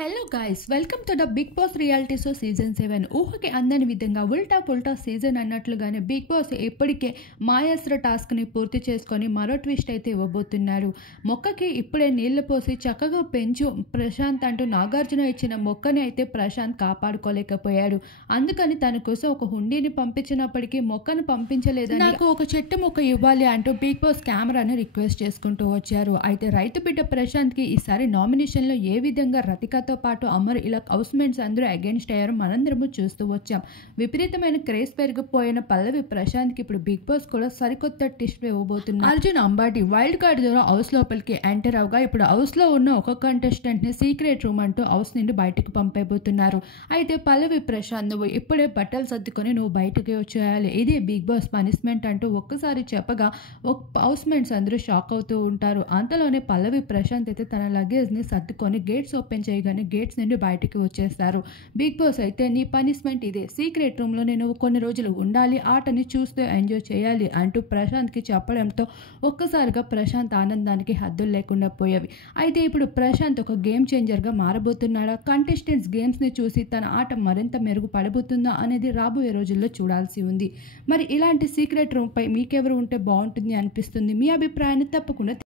Hello guys, welcome to the Bigg Boss reality show season 7. ఊహకి అందని విధంగా ఉల్టా పుల్టా సీజన్ అన్నట్లుగానే బిగ్ బాస్ ఇప్పటికే మాయాస్త్ర టాస్క్ని పూర్తి చేసుకొని మరో ట్విస్ట్ అయితే ఇవ్వబోతున్నారు. మొక్కకి ఇప్పుడే నీళ్లు పోసి చక్కగా పెంచు ప్రశాంత్ అంటూ నాగార్జున ఇచ్చిన మొక్కని అయితే ప్రశాంత్ కాపాడుకోలేకపోయాడు. అందుకని తన కోసం ఒక హుండీని పంపించినప్పటికీ మొక్కను పంపించలేదని నాకు ఒక చెట్టు మొక్క ఇవ్వాలి అంటూ బిగ్ బాస్ కెమెరాని రిక్వెస్ట్ చేసుకుంటూ వచ్చారు. అయితే రైతు బిడ్డ ప్రశాంత్కి ఈసారి నామినేషన్లో ఏ విధంగా రతికతో పాటు అమర్ ఇలా హౌస్ మేట్స్ అందరూ అగేన్స్ట్ అయ్యారు మనమందరము చూస్తూ వచ్చాం. విపరీతమైన క్రేజ్ పెరిగిపోయిన పల్లవి ప్రశాంత్ కి ఇప్పుడు బిగ్ బాస్ కూడా సరికొత్త ట్విస్ట్ ఇవ్వబోతున్నారు. అర్జున్ అంబాటి వైల్డ్ కార్డ్ ద్వారా హౌస్ లోపలికి ఎంటర్ అవగా ఇప్పుడు హౌస్ లో ఉన్న ఒక కంటెస్టెంట్ ని సీక్రెట్ రూమ్ అంటూ హౌస్ నుండి బయటకు పంపేబోతున్నారు. అయితే పల్లవి ప్రశాంత్ నువ్వు ఇప్పుడే బట్టలు సర్దుకొని నువ్వు బయటకి వచ్చేయాలి, ఇదే బిగ్ బాస్ పనిష్మెంట్ అంటూ ఒక్కసారి చెప్పగా హౌస్ మేట్స్ అందరూ షాక్ అవుతూ ఉంటారు. అంతలోనే పల్లవి ప్రశాంత్ అయితే తన లగేజ్ ని సర్దుకొని గేట్స్ ఓపెన్ చేయగానే గేట్స్ నుండి బయటికి వచ్చేస్తారు. బిగ్ బాస్ అయితే నీ పనిష్మెంట్ ఇదే, సీక్రెట్ రూమ్ లో నేను కొన్ని రోజులు ఉండాలి, ఆటని చూస్తూ ఎంజాయ్ చేయాలి అంటూ ప్రశాంత్ కి చెప్పడంతో ఒక్కసారిగా ప్రశాంత్ ఆనందానికి హద్దులు లేకుండా పోయేవి. అయితే ఇప్పుడు ప్రశాంత్ ఒక గేమ్ చేంజర్ గా మారబోతున్నాడా, కంటెస్టెంట్స్ గేమ్స్ ని చూసి తన ఆట మరింత మెరుగుపడబోతుందా అనేది రాబోయే రోజుల్లో చూడాల్సి ఉంది. మరి ఇలాంటి సీక్రెట్ రూమ్ పై మీకెవరు ఉంటే బాగుంటుంది అనిపిస్తుంది? మీ అభిప్రాయాన్ని తప్పకుండా